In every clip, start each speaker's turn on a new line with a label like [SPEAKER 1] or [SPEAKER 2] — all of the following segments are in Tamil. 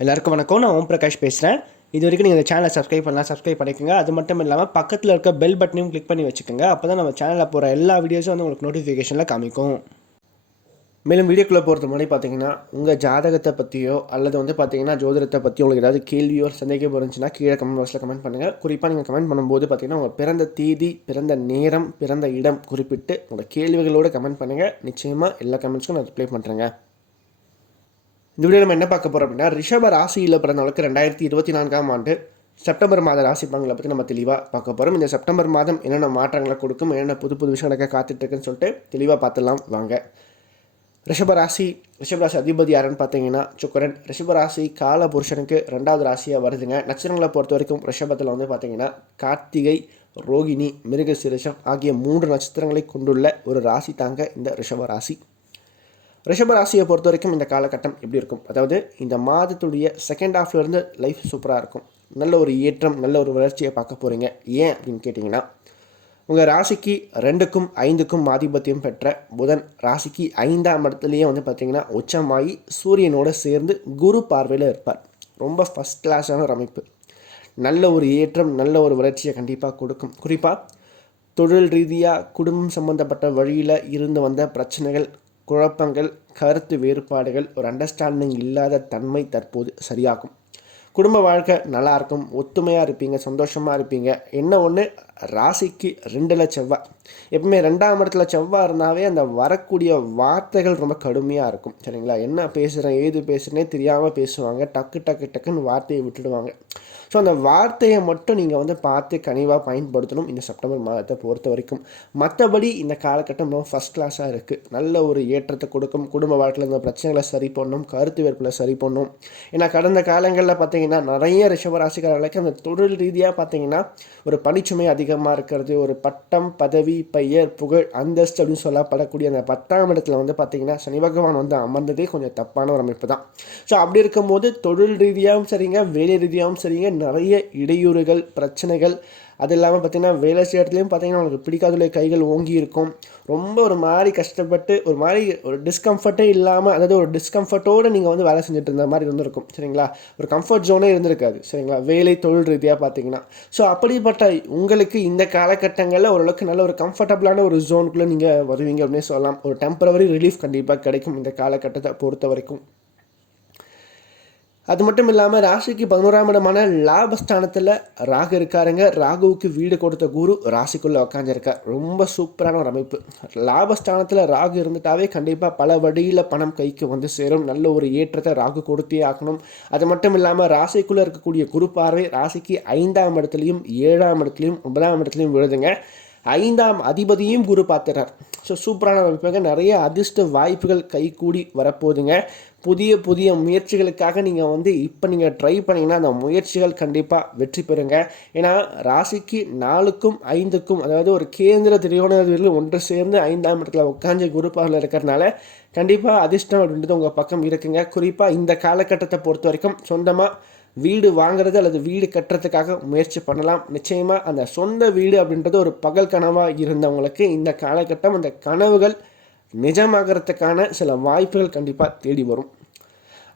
[SPEAKER 1] எல்லாருக்கும் வணக்கம். நான் ஓம் பிரகாஷ் பேசுகிறேன் இது வரைக்கும் நீங்கள் இந்த சேனலை சப்ஸ்கிரைப் பண்ணலாம் சப்ஸ்கிரைப் பண்ணிக்கோங்க. அது மட்டும் இல்லாமல் பக்கத்தில் இருக்க பெல் பட்டனையும் கிளிக் பண்ணி வச்சுக்கோங்க. அப்போ தான் நம்ம சேனலில் போகிற எல்லா வீடியோஸும் வந்து உங்களுக்கு நோட்டிஃபிகேஷனில் காமிக்கும். மேலும் வீடியோக்குள்ளே போகிறது முன்னாடி பார்த்தீங்கன்னா உங்கள் ஜாதகத்தை பற்றியோ அல்லது வந்து பார்த்தீங்கன்னா ஜோதிடத்தை பற்றி உங்களுக்கு ஏதாவது கேள்வியோ சந்தேகம் இருந்துச்சுன்னா கீழே கமெண்ட் பாக்ஸில் கமெண்ட் பண்ணுங்கள் குறிப்பாக நீங்கள் கமெண்ட் பண்ணும்போது பார்த்தீங்கன்னா உங்கள் பிறந்த தேதி பிறந்த நேரம் பிறந்த இடம் குறிப்பிட்டு உங்களோட கேள்விகளோடு கமெண்ட் பண்ணுங்கள் நிச்சயமாக எல்லா கமெண்ட்ஸ்க்கும் நான் ரிப்ளை பண்ணுறேங்க இந்த வீடியோ நம்ம என்ன பார்க்க போகிறோம் அப்படின்னா ரிஷப ராசியில் பிறந்தவளுக்கு ரெண்டாயிரத்தி இருபத்தி நான்காம் ஆண்டு செப்டம்பர் மாத ராசி பங்களை பற்றி நம்ம தெளிவாக பார்க்க போகிறோம் இந்த செப்டம்பர் மாதம் என்னென்ன மாற்றங்களை கொடுக்கும் என்னென்ன புது புது விஷயம் நடக்க காத்துட்ருக்குன்னு சொல்லிட்டு தெளிவாக பார்த்துலாம் வாங்க. ரிஷபராசி ரிஷபராசி அதிபதி யாருன்னு பார்த்தீங்கன்னா சுக்கரன். ரிஷபராசி கால புருஷனுக்கு ரெண்டாவது ராசியாக வருதுங்க. நட்சத்திரங்களை பொறுத்த வரைக்கும் ரிஷபத்தில் வந்து பார்த்தீங்கன்னா கார்த்திகை ரோகிணி மிருகசிரிஷம் ஆகிய மூன்று நட்சத்திரங்களை கொண்டுள்ள ஒரு ராசி தாங்க இந்த ரிஷபராசி ரிஷபராசியை ராசியை பொறுத்த வரைக்கும் இந்த காலகட்டம் எப்படி இருக்கும்? அதாவது இந்த மாதத்துடைய செகண்ட் ஹாஃப்லேருந்து லைஃப் சூப்பராக இருக்கும். நல்ல ஒரு ஏற்றம் நல்ல ஒரு வளர்ச்சியை பார்க்க போகிறீங்க ஏன் அப்படின்னு கேட்டிங்கன்னா உங்கள் ராசிக்கு ரெண்டுக்கும் ஐந்துக்கும் ஆதிபத்தியம் பெற்ற புதன் ராசிக்கு ஐந்தாம் இடத்துலையே வந்து பார்த்திங்கன்னா உச்சமாகி சூரியனோட சேர்ந்து குரு பார்வையில் இருப்பார். ரொம்ப ஃபஸ்ட் கிளாஸான ஒரு அமைப்பு. நல்ல ஒரு ஏற்றம் நல்ல ஒரு வளர்ச்சியை கண்டிப்பாக கொடுக்கும். குறிப்பாக தொழில் ரீதியாக குடும்பம் சம்மந்தப்பட்ட வழியில் இருந்து வந்த பிரச்சனைகள் குழப்பங்கள் கருத்து வேறுபாடுகள் ஒரு அண்டர்ஸ்டாண்டிங் இல்லாத தன்மை தற்போது சரியாகும். குடும்ப வாழ்க்கை நல்லா இருக்கும் ஒத்துமையாக இருப்பீங்க சந்தோஷமாக இருப்பீங்க. என்ன ஒன்று ராசிக்கு ரெண்டில் செவ்வாய் எப்பவுமே ரெண்டாம் இடத்துல செவ்வாய் இருந்தாவே அந்த வரக்கூடிய வார்த்தைகள் ரொம்ப கடுமையாக இருக்கும். சரிங்களா? என்ன பேசுகிறேன் ஏது பேசுகிறேனே தெரியாமல் பேசுவாங்க. டக்கு டக்கு டக்குன்னு வார்த்தையை விட்டுடுவாங்க. ஸோ அந்த வார்த்தையை மட்டும் நீங்கள் வந்து பார்த்து கனிவாக பயன்படுத்தணும் இந்த செப்டம்பர் மாதத்தை பொறுத்த வரைக்கும். மற்றபடி இந்த காலகட்டம் ரொம்ப ஃபஸ்ட் கிளாஸாக இருக்குது நல்ல ஒரு ஏற்றத்தை கொடுக்கும். குடும்ப வாழ்க்கையில் இந்த பிரச்சனைகளை சரி பண்ணணும். கருத்து வேறுப்பில் சரி பண்ணணும். ஏன்னா கடந்த காலங்களில் பார்த்தீங்கன்னா நிறைய ரிஷபராசிக்காரர்களுக்கு அந்த தொழில் ரீதியாக பார்த்தீங்கன்னா ஒரு பணிச்சுமை அதிகமாக இருக்கிறது ஒரு பட்டம் பதவி பெயர் புகழ் அந்தஸ்து அப்படின்னு சொல்லப்படக்கூடிய அந்த பத்தாம் இடத்துல வந்து பார்த்தீங்கன்னா சனி பகவான் வந்து அமர்ந்ததே கொஞ்சம் தப்பான ஒரு அமைப்பு தான். ஸோ அப்படி இருக்கும்போது தொழில் ரீதியாகவும் சரிங்க வேலை ரீதியாகவும் சரிங்க நிறைய இடையூறுகள் பிரச்சனைகள் அது இல்லாமல் பார்த்திங்கன்னா வேலை செய்ய இடத்துலையும் பார்த்திங்கன்னா உங்களுக்கு பிடிக்காத கைகள் ஓங்கி இருக்கும். ரொம்ப ஒரு மாதிரி கஷ்டப்பட்டு ஒரு மாதிரி ஒரு டிஸ்கம்ஃபர்ட்டே இல்லாமல் அதாவது ஒரு டிஸ்கம்ஃபர்ட்டோடு நீங்கள் வந்து வேலை செஞ்சுட்டு இருந்த மாதிரி இருந்திருக்கும். சரிங்களா? ஒரு கம்ஃபர்ட் ஜோனே இருந்திருக்காது. சரிங்களா? வேலை தொழில் ரீதியாக பார்த்தீங்கன்னா ஸோ அப்படிப்பட்ட உங்களுக்கு இந்த காலகட்டங்களில் ஓரளவுக்கு நல்ல ஒரு கம்ஃபர்டபுளான ஒரு ஜோனுக்குள்ளே நீங்கள் வருவீங்க அப்படின்னு சொல்லலாம். ஒரு டெம்பரவரி ரிலீஃப் கண்டிப்பாக கிடைக்கும் இந்த காலகட்டத்தை பொறுத்த வரைக்கும். அது மட்டும் இல்லாமல் ராசிக்கு பதினோராம் இடமான லாபஸ்தானத்தில் ராகு இருக்காருங்க. ராகுவுக்கு வீடு கொடுத்த குரு ராசிக்குள்ளே உக்காந்துருக்கார் ரொம்ப சூப்பரான ஒரு அமைப்பு. லாபஸ்தானத்தில் ராகு இருந்துட்டாவே கண்டிப்பாக பல வழியில் பணம் கைக்கு வந்து சேரும். நல்ல ஒரு ஏற்றத்தை ராகு கொடுத்தே ஆகணும். அது மட்டும் இல்லாமல் ராசிக்குள்ளே இருக்கக்கூடிய குரு பார்வை ராசிக்கு ஐந்தாம் இடத்துலையும் ஏழாம் இடத்துலையும் ஒன்பதாம் இடத்துலையும் விழுதுங்க. ஐந்தாம் அதிபதியும் குரு பார்த்துறார். ஸோ சூப்பரான அமைப்பாக நிறைய அதிர்ஷ்ட வாய்ப்புகள் கைகூடி வரப்போகுதுங்க. புதிய புதிய முயற்சிகளுக்காக நீங்கள் வந்து இப்போ நீங்கள் ட்ரை பண்ணிங்கன்னா அந்த முயற்சிகள் கண்டிப்பாக வெற்றி பெறுங்க. ஏன்னா ராசிக்கு நாலுக்கும் ஐந்துக்கும் அதாவது ஒரு கேந்திர திரியோணர்கள் ஒன்று சேர்ந்து ஐந்தாம் இடத்துல உட்காந்து குருப்பாவில் இருக்கிறனால கண்டிப்பாக அதிர்ஷ்டம் அப்படின்றது உங்கள் பக்கம் இருக்குங்க. குறிப்பாக இந்த காலகட்டத்தை பொறுத்த வரைக்கும் சொந்தமாக வீடு வாங்குறது அல்லது வீடு கட்டுறதுக்காக முயற்சி பண்ணலாம். நிச்சயமாக அந்த சொந்த வீடு அப்படின்றது ஒரு பகல் கனவாக இருந்தவங்களுக்கு இந்த காலகட்டம் அந்த கனவுகள் நிஜமாகறதுக்கான சில வாய்ப்புகள் கண்டிப்பாக தேடி வரும்.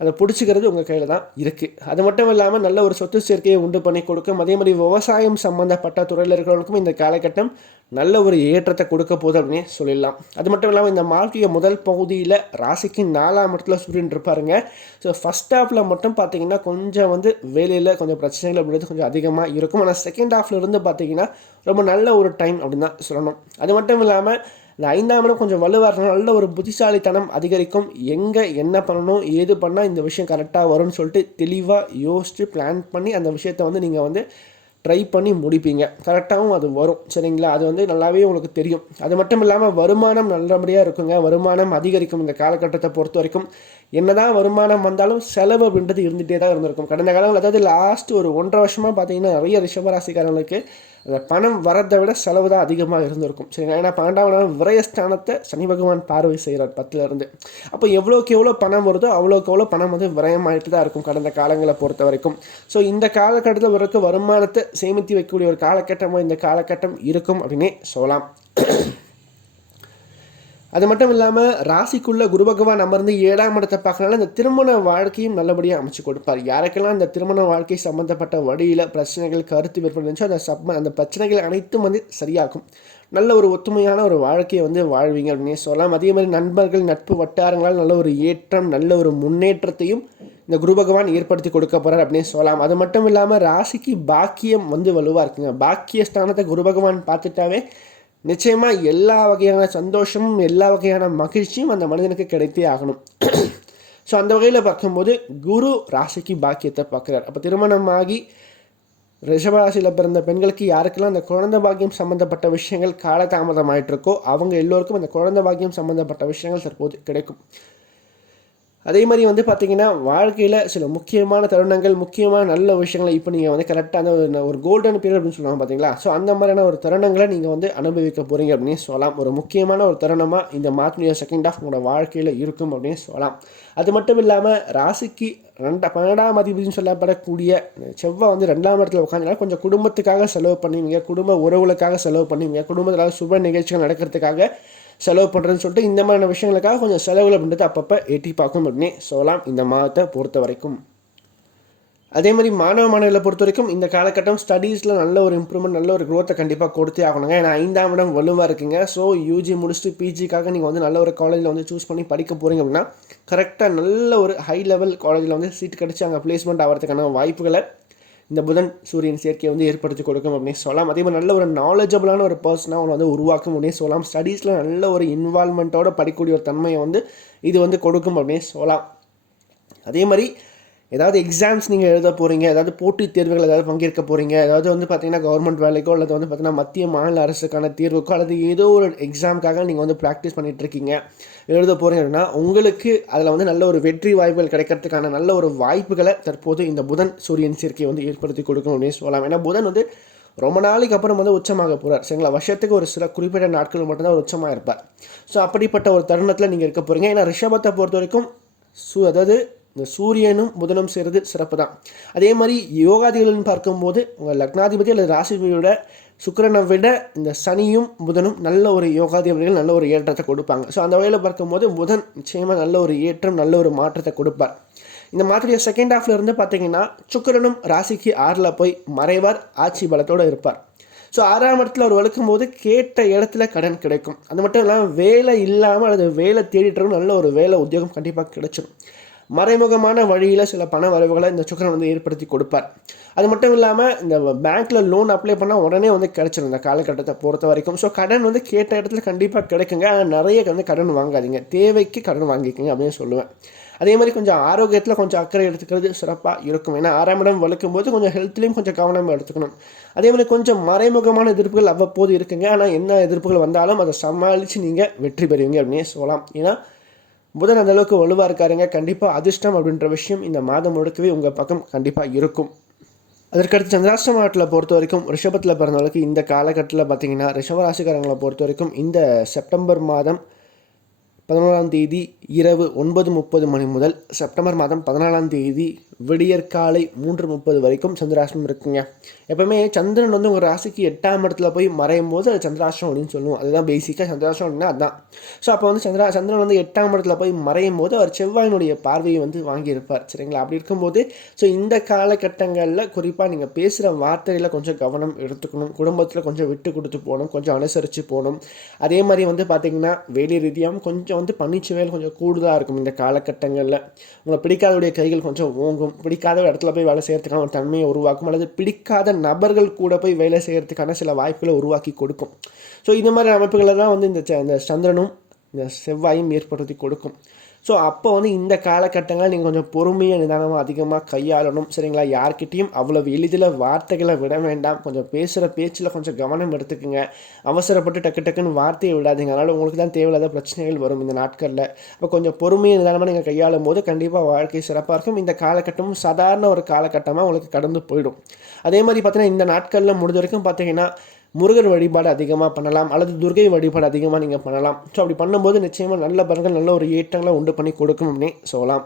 [SPEAKER 1] அதை பிடிச்சிக்கிறது உங்கள் கையில் தான் இருக்குது அது மட்டும் இல்லாமல் நல்ல ஒரு சொத்து சேர்க்கையை உண்டு பண்ணி கொடுக்கும். அதே மாதிரி விவசாயம் சம்மந்தப்பட்ட துறையில் இருக்கிறவங்களுக்கும் இந்த காலகட்டம் நல்ல ஒரு ஏற்றத்தை கொடுக்க போகுது அப்படின்னு சொல்லிடலாம். அது மட்டும் இல்லாமல் இந்த மாற்றிய முதல் பகுதியில் ராசிக்கு நாலாம் இடத்துல சூரியன் இருப்பாருங்க. ஸோ ஃபஸ்ட் ஹாஃபில் மட்டும் பார்த்தீங்கன்னா கொஞ்சம் வந்து வேலையில் கொஞ்சம் பிரச்சனைகள் அப்படின்றது கொஞ்சம் அதிகமாக இருக்கும். ஆனால் செகண்ட் ஹாஃப்ல இருந்து பார்த்தீங்கன்னா ரொம்ப நல்ல ஒரு டைம் அப்படின்னு தான் சொல்லணும். அது மட்டும் இல்லாமல் இந்த ஐந்தாம் இடம் கொஞ்சம் வலுவாக நல்ல ஒரு புத்திசாலித்தனம் அதிகரிக்கும். எங்கே என்ன பண்ணணும் ஏது பண்ணால் இந்த விஷயம் கரெக்டாக வரும்னு சொல்லிட்டு தெளிவாக யோசித்து பிளான் பண்ணி அந்த விஷயத்தை வந்து நீங்கள் வந்து ட்ரை பண்ணி முடிப்பீங்க. கரெக்டாகவும் அது வரும். சரிங்களா? அது வந்து நல்லாவே உங்களுக்கு தெரியும். அது மட்டும் இல்லாமல் வருமானம் நல்லபடியாக இருக்குங்க. வருமானம் அதிகரிக்கும் இந்த காலகட்டத்தை பொறுத்த வரைக்கும். என்னதான் வருமானம் வந்தாலும் செலவு அப்படின்றது இருந்துகிட்டே தான் இருந்திருக்கும். கடந்த காலங்கள் அதாவது லாஸ்ட் ஒரு ஒன்றரை வருஷமாக பார்த்தீங்கன்னா நிறைய ரிஷபராசிக்காரங்களுக்கு அந்த பணம் வரதை விட செலவு தான் அதிகமாக இருந்திருக்கும். சரிங்களா? ஏன்னா பன்னெண்டாம் விரயஸ்தானத்தை சனி பகவான் பார்வை செய்கிறார் பத்துலேருந்து அப்போ எவ்வளோக்கு எவ்வளோ பணம் வருதோ அவ்வளோக்கு எவ்வளோ பணம் வந்து விரயமாயிட்டு தான் இருக்கும் கடந்த காலங்களை பொறுத்த வரைக்கும். ஸோ இந்த காலகட்டத்தில் வரைக்கும் வருமானத்தை சேமித்து வைக்கக்கூடிய ஒரு காலகட்டமாக இந்த காலகட்டம் இருக்கும் அப்படின்னே சொல்லலாம். அது மட்டும் இல்லாமல் ராசிக்குள்ள குரு பகவான் அமர்ந்து ஏழாம் இடத்தை பார்க்கறனால இந்த திருமண வாழ்க்கையும் நல்லபடியாக அமைச்சு கொடுப்பார். யாருக்கெல்லாம் இந்த திருமண வாழ்க்கை சம்மந்தப்பட்ட வழியில் பிரச்சனைகள் கருத்து விற்பனை இருந்துச்சோ அந்த சம்ம அந்த பிரச்சனைகள் அனைத்தும் வந்து சரியாகும். நல்ல ஒரு ஒத்துமையான ஒரு வாழ்க்கையை வந்து வாழ்வீங்க அப்படின்னு சொல்லலாம். அதே மாதிரி நண்பர்கள் நட்பு வட்டாரங்களால் நல்ல ஒரு ஏற்றம் நல்ல ஒரு முன்னேற்றத்தையும் இந்த குரு பகவான் ஏற்படுத்தி கொடுக்க போகிறார் அப்படின்னு சொல்லலாம். அது மட்டும் இல்லாமல் ராசிக்கு பாக்கியம் வந்து வலுவாக இருக்குங்க. பாக்கிய ஸ்தானத்தை குரு பகவான் பார்த்துட்டாவே நிச்சயமாக எல்லா வகையான சந்தோஷமும் எல்லா வகையான மகிழ்ச்சியும் அந்த மனிதனுக்கு கிடைத்தே ஆகணும். ஸோ அந்த வகையில் பார்க்கும்போது குரு ராசிக்கு பாக்கியத்தை பார்க்குறார். அப்போ திருமணம் ஆகி ரிஷபராசியில் பிறந்த பெண்களுக்கு யாருக்கெல்லாம் அந்த குழந்த பாக்கியம் சம்மந்தப்பட்ட விஷயங்கள் காலதாமதமாயிட்டு இருக்கோ அவங்க எல்லோருக்கும் அந்த குழந்த பாக்கியம் சம்மந்தப்பட்ட விஷயங்கள் தற்போது கிடைக்கும். அதே மாதிரி வந்து பார்த்தீங்கன்னா வாழ்க்கையில் சில முக்கியமான தருணங்கள் முக்கியமான நல்ல விஷயங்களை இப்போ நீங்கள் வந்து கரெக்டாக அந்த ஒரு கோல்டன் பீரியட் அப்படின்னு சொல்லுவாங்க பார்த்தீங்களா ஸோ அந்த மாதிரியான ஒரு தருணங்களை நீங்கள் வந்து அனுபவிக்க போகிறீங்க அப்படின்னு சொல்லலாம். ஒரு முக்கியமான ஒரு தருணமாக இந்த மாதத்துடைய செகண்ட் ஆஃப் உங்களோட வாழ்க்கையில் இருக்கும் அப்படின்னு சொல்லலாம். அது மட்டும் இல்லாமல் ராசிக்கு ரெண்டா பன்னெண்டாம் அதிபதினு சொல்லப்படக்கூடிய செவ்வாய் வந்து ரெண்டாம் இடத்துல உட்காந்துனா கொஞ்சம் குடும்பத்துக்காக செலவு பண்ணுவீங்க குடும்ப உறவுகளுக்காக செலவு பண்ணுவீங்க குடும்பத்தில் சுப நிகழ்ச்சிகள் நடக்கிறதுக்காக செலவு பண்ணுறேன்னு சொல்லிட்டு இந்த மாதிரியான விஷயங்களுக்காக கொஞ்சம் செலவுகள் அப்படின்றது அப்பப்போ எட்டி பார்க்கணும் அப்படின்னு சொல்லலாம் இந்த மாதத்தை பொறுத்த வரைக்கும். அதே மாதிரி மாணவ மாணவர்களை பொறுத்த வரைக்கும் இந்த காலகட்டம் ஸ்டடீஸில் நல்ல ஒரு இம்ப்ரூவ்மெண்ட் நல்ல ஒரு க்ரோத்தை கண்டிப்பாக கொடுத்தே ஆகணுங்க. ஏன்னா ஐந்தாம் இடம் வலுவாக இருக்குங்க. ஸோ யூஜி முடிச்சுட்டு பிஜிக்காக நீங்கள் வந்து நல்ல ஒரு காலேஜில் வந்து சூஸ் பண்ணி படிக்க போகிறீங்க அப்படின்னா கரெக்டாக நல்ல ஒரு ஹை லெவல் காலேஜில் வந்து சீட் கிடச்சி அங்கே ப்ளேஸ்மெண்ட் ஆகிறதுக்கான வாய்ப்புகளை இந்த புதன் சூரியன் சேர்க்கையை வந்து ஏற்படுத்தி கொடுக்கும் அப்படின்னு சொல்லலாம். அதே மாதிரி நல்ல ஒரு நாலேஜபிளான ஒரு பர்சனாக அவனை வந்து உருவாக்கும் அப்படின்னு சொல்லலாம். ஸ்டடீஸில் நல்ல ஒரு இன்வால்மெண்ட்டோட படிக்கக்கூடிய ஒரு தன்மையை வந்து இது வந்து கொடுக்கும் அப்படின்னு சொல்லலாம். அதே மாதிரி ஏதாவது எக்ஸாம்ஸ் நீங்கள் எழுத போகிறீங்க ஏதாவது போட்டித் தேர்வுகள் ஏதாவது பங்கேற்க போகிறீங்க ஏதாவது வந்து பார்த்தீங்கன்னா கவர்மெண்ட் வேலைக்கோ அல்லது வந்து பார்த்தீங்கன்னா மத்திய மாநில அரசுக்கான தேர்வுக்கோ அல்லது ஏதோ ஒரு எக்ஸாமுக்காக நீங்கள் வந்து ப்ராக்டிஸ் பண்ணிகிட்டு இருக்கீங்க எழுத போகிறீங்கன்னா உங்களுக்கு அதில் வந்து நல்ல ஒரு வெற்றி வாய்ப்புகள் கிடைக்கிறதுக்கான நல்ல ஒரு வாய்ப்புகளை தற்போது இந்த புதன் சூரியன் சேர்க்கை வந்து ஏற்படுத்தி கொடுக்கும் அப்படின்னு சொல்லலாம். ஏன்னா புதன் வந்து ரொம்ப நாளைக்கு அப்புறம் வந்து உச்சமாக போகிறார் சரிங்களா? வருஷத்துக்கு ஒரு சில குறிப்பிட்ட நாட்கள் மட்டும்தான் ஒரு உச்சமாக இருப்பார். ஸோ அப்படிப்பட்ட ஒரு தருணத்தில் நீங்கள் இருக்க போகிறீங்க ஏன்னா ரிஷபத்தை பொறுத்த வரைக்கும் சு அதாவது இந்த சூரியனும் புதனும் சேர்றது சிறப்பு தான் அதே மாதிரி யோகாதிகள்னு பார்க்கும்போது உங்கள் லக்னாதிபதி அல்லது ராசிபதியோட சுக்கரனை விட இந்த சனியும் புதனும் நல்ல ஒரு யோகாதிபதிகள் நல்ல ஒரு ஏற்றத்தை கொடுப்பாங்க. ஸோ அந்த வகையில் பார்க்கும்போது புதன் நிச்சயமாக நல்ல ஒரு ஏற்றம் நல்ல ஒரு மாற்றத்தை கொடுப்பார். இந்த மாதிரி செகண்ட் ஹாஃப்ல இருந்து பார்த்தீங்கன்னா சுக்கிரனும் ராசிக்கு ஆறில் போய் மறைவார் ஆட்சி பலத்தோடு இருப்பார். ஸோ ஆறாம் இடத்துல அவர் வளர்க்கும் போது கேட்ட இடத்துல கடன் கிடைக்கும். அது மட்டும் இல்லாமல் வேலை இல்லாமல் அல்லது வேலை தேடிட்டு நல்ல ஒரு வேலை உத்தியோகம் கண்டிப்பாக கிடைச்சிடும் மறைமுகமான வழியில் சில பண வரவுகளை இந்த சுக்கரன் வந்து ஏற்படுத்தி கொடுப்பார். அது மட்டும் இல்லாமல் இந்த பேங்க்கில் லோன் அப்ளை பண்ணால் உடனே வந்து கிடச்சிடும் இந்த காலகட்டத்தை பொறுத்த வரைக்கும். ஸோ கடன் வந்து கேட்ட இடத்துல கண்டிப்பாக கிடைக்குங்க. ஆனால் நிறைய வந்து கடன் வாங்காதீங்க. தேவைக்கு கடன் வாங்கிக்கோங்க அப்படின்னு சொல்லுவேன். அதே மாதிரி கொஞ்சம் ஆரோக்கியத்தில் கொஞ்சம் அக்கறை எடுத்துக்கிறது சிறப்பாக இருக்கும். ஏன்னா ஆறாம் இடம் வளர்க்கும் போது கொஞ்சம் ஹெல்த்லேயும் கொஞ்சம் கவனமாக எடுத்துக்கணும். அதே மாதிரி கொஞ்சம் மறைமுகமான எதிர்ப்புகள் அவ்வப்போது இருக்குங்க. ஆனால் என்ன எதிர்ப்புகள் வந்தாலும் அதை சமாளித்து நீங்கள் வெற்றி பெறுவீங்க அப்படின்னே சொல்லலாம். ஏன்னா புதன் அந்த அளவுக்கு வலுவாக இருக்காருங்க. கண்டிப்பாக அதிர்ஷ்டம் அப்படின்ற விஷயம் இந்த மாதம் முழுக்கவே உங்கள் பக்கம் கண்டிப்பாக இருக்கும். அதற்கடுத்து சந்திராஷ்டமத்தில் பொறுத்த வரைக்கும் ரிஷபத்தில் பிறந்தவங்களுக்கு இந்த காலகட்டத்தில் பார்த்தீங்கன்னா ரிஷபராசிக்காரங்களை பொறுத்த வரைக்கும் இந்த செப்டம்பர் மாதம் பதினோராம் தேதி இரவு ஒன்பது முப்பது மணி முதல் செப்டம்பர் மாதம் பதினாலாம் தேதி விடியற்காலை மூன்று முப்பது வரைக்கும் சந்திராஷ்டம் இருக்குங்க. எப்பவுமே சந்திரன் வந்து உங்கள் ராசிக்கு எட்டாம் இடத்துல போய் மறையும் போது அது சந்திராஷ்டிரம் அப்படின்னு சொல்லுவோம். அதுதான் பேசிக்காக சந்திராஷ்டிரம் அப்படின்னா அதுதான் ஸோ அப்போ வந்து சந்திரா சந்திரன் வந்து எட்டாம் இடத்துல போய் மறையும் போது அவர் செவ்வாயினுடைய பார்வையை வந்து வாங்கியிருப்பார். சரிங்களா? அப்படி இருக்கும்போது ஸோ இந்த காலகட்டங்களில் குறிப்பாக நீங்கள் பேசுகிற வார்த்தையில் கொஞ்சம் கவனம் எடுத்துக்கணும். குடும்பத்தில் கொஞ்சம் விட்டு கொடுத்து போகணும். கொஞ்சம் அனுசரித்து போகணும். அதே மாதிரி வந்து பார்த்திங்கன்னா வேலை ரீதியாகவும் கொஞ்சம் வந்து பணிச்சுவேல் கொஞ்சம் கூடுதலாக இருக்கும் இந்த காலகட்டங்களில். உங்களை பிடிக்காதவுடைய கைகள் கொஞ்சம் ஓங்கும். பிடிக்காத ஒரு இடத்துல போய் வேலை செய்கிறதுக்கான ஒரு தன்மையை உருவாக்கும். அல்லது பிடிக்காத நபர்கள் கூட போய் வேலை செய்கிறதுக்கான சில வாய்ப்புகளை உருவாக்கி கொடுக்கும். ஸோ இந்த மாதிரி அமைப்புகளை தான் வந்து இந்த இந்த சந்திரனும் இந்த செவ்வாயும் ஏற்படுத்தி கொடுக்கும். ஸோ அப்போ வந்து இந்த காலகட்டங்களில் நீங்கள் கொஞ்சம் பொறுமையாக நிதானமாக அதிகமாக கையாளணும். சரிங்களா? யார்கிட்டையும் அவ்வளோ எளிதில் வார்த்தைகளை விட வேண்டாம். கொஞ்சம் பேசுகிற பேச்சில் கொஞ்சம் கவனம் எடுத்துக்கோங்க. அவசரப்பட்டு டக்கு டக்குன்னு வார்த்தையை விடாதீங்க. அதனால் உங்களுக்கு தான் தேவையில்லாத பிரச்சனைகள் வரும் இந்த நாட்களில். அப்போ கொஞ்சம் பொறுமையாக நிதானமாக நீங்கள் கையாளும் போது கண்டிப்பாக வாழ்க்கை சிறப்பாக இருக்கும். இந்த காலகட்டமும் சாதாரண ஒரு காலகட்டமாக உங்களுக்கு கடந்து போயிடும். அதே மாதிரி பார்த்தீங்கன்னா இந்த நாட்களில் முடிஞ்ச வரைக்கும் பார்த்தீங்கன்னா முருகர் வழிபாடு அதிகமாக பண்ணலாம் அல்லது துர்கை வழிபாடு அதிகமாக நீங்கள் பண்ணலாம். ஸோ அப்படி பண்ணும்போது நிச்சயமாக நல்ல பலன்கள் நல்ல ஒரு ஏற்றங்களை உண்டு பண்ணி கொடுக்கும் அப்படின்னு சொல்லலாம்.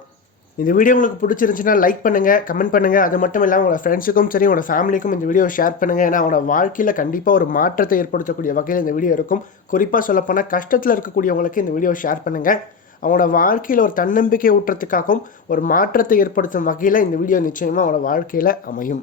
[SPEAKER 1] இந்த வீடியோ உங்களுக்கு பிடிச்சிருந்துச்சுன்னா லைக் பண்ணுங்கள் கமெண்ட் பண்ணுங்கள் அது மட்டும் இல்லாமல் உங்களோட ஃப்ரெண்ட்ஸுக்கும் சரி உங்களோட ஃபேமிலிக்கும் இந்த வீடியோ ஷேர் பண்ணுங்கள் ஏன்னா அவங்களோட வாழ்க்கையில் கண்டிப்பாக ஒரு மாற்றத்தை ஏற்படுத்தக்கூடிய வகையில் இந்த வீடியோ இருக்கும். குறிப்பாக சொல்லப்போனால் கஷ்டத்தில் இருக்கக்கூடியவங்களுக்கு இந்த வீடியோ ஷேர் பண்ணுங்கள் அவங்களோட வாழ்க்கையில் ஒரு தன்னம்பிக்கை ஊட்டுறதுக்காகவும் ஒரு மாற்றத்தை ஏற்படுத்தும் வகையில் இந்த வீடியோ நிச்சயமாக அவங்களோட வாழ்க்கையில் அமையும்.